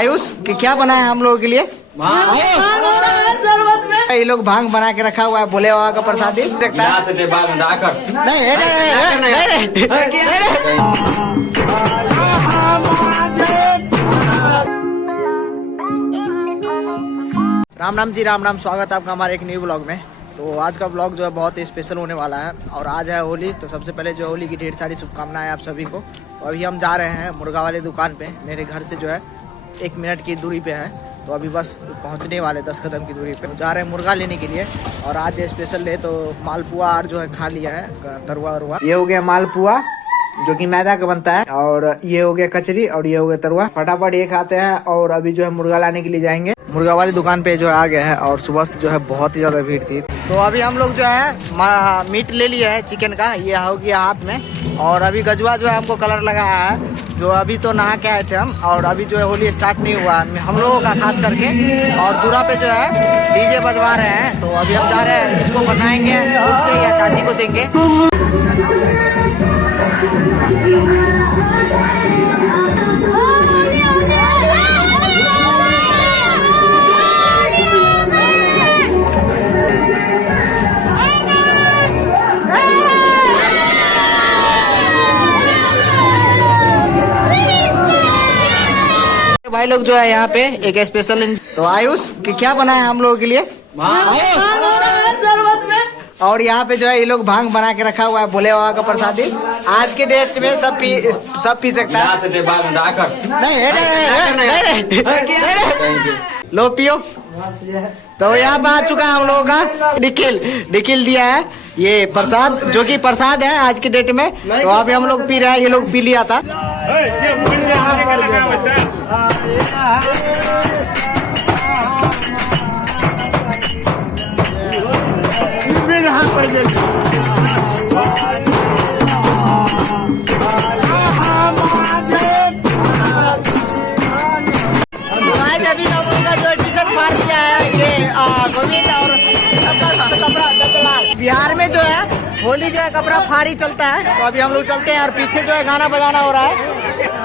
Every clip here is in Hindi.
आयुष कि क्या बनाया हम लोगों के लिए? ये लोग भांग बना के रखा हुआ है, भोले बाबा का प्रसादी देखता है। राम राम जी, राम राम। स्वागत है आपका हमारे एक न्यू ब्लॉग में। तो आज का ब्लॉग जो है बहुत ही स्पेशल होने वाला है और आज है होली। तो सबसे पहले जो होली की ढेर सारी शुभकामनाएं आप सभी को। तो अभी हम जा रहे हैं मुर्गा वाली दुकान पे। मेरे घर से जो है 1 मिनट की दूरी पे है, तो अभी बस पहुंचने वाले 10 कदम की दूरी पे जा रहे हैं मुर्गा लेने के लिए। और आज स्पेशल है तो मालपुआ और जो है खा लिया है, तरुआ वरुआ। ये हो गया मालपुआ जो कि मैदा का बनता है, और ये हो गया कचरी, और ये हो गया तरुआ। फटाफट ये खाते हैं और अभी जो है मुर्गा लाने के लिए जाएंगे। मुर्गा वाली दुकान पे जो है आ गए हैं और सुबह से जो है बहुत ही ज्यादा भीड़ थी। तो अभी हम लोग जो है मीट ले लिया है चिकन का, ये हो गया हाथ में। और अभी गजुआ जो है हमको कलर लगाया है, जो अभी तो नहा के आए थे हम, और अभी जो है होली स्टार्ट नहीं हुआ हम लोगों का खास करके। और दूरा पे जो है डीजे बजवा रहे हैं। तो अभी हम जा रहे हैं, इसको बनाएंगे खुद से या चाची को देंगे। भाई लोग जो है यहाँ पे एक स्पेशल। तो आयुष कि क्या बनाया हम लोगों के लिए? और यहाँ पे जो है ये लोग भांग बना के रखा हुआ है, भोले बाबा का प्रसादी। आज के डेट में सब पी सकता है। लो पियो। तो यहाँ पे आ चुका है हम लोगों का निखिल दिया है ये प्रसाद, जो कि प्रसाद है आज के डेट में। तो अभी हम लोग पी रहे हैं, ये लोग पी लिया था। अभी हम लोग का जो टी शर्ट फाड़ दिया है ये गोविंद और कपड़ा। बिहार में जो है होली जो है कपड़ा फाड़ी चलता है। तो अभी हम लोग चलते हैं और पीछे जो है गाना बजाना हो रहा है।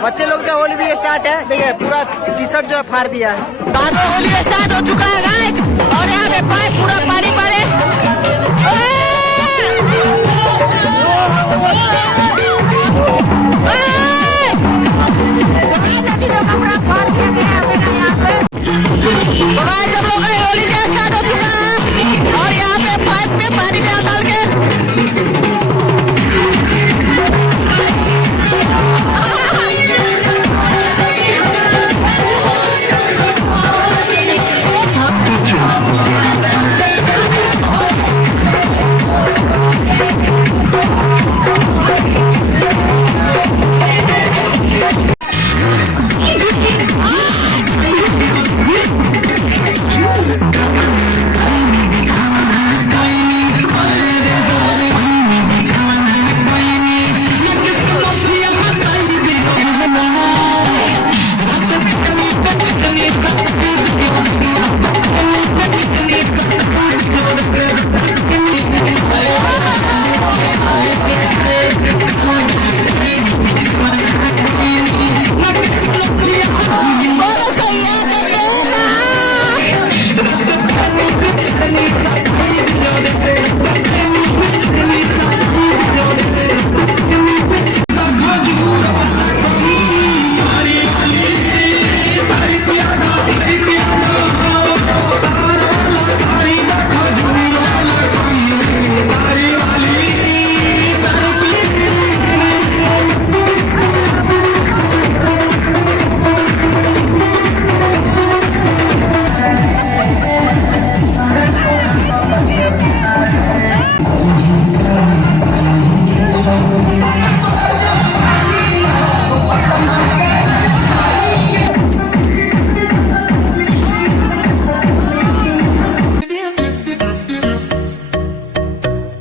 बच्चे लोग जो होली भी स्टार्ट है, देखिए पूरा टी शर्ट जो है फाड़ दिया है। होली स्टार्ट।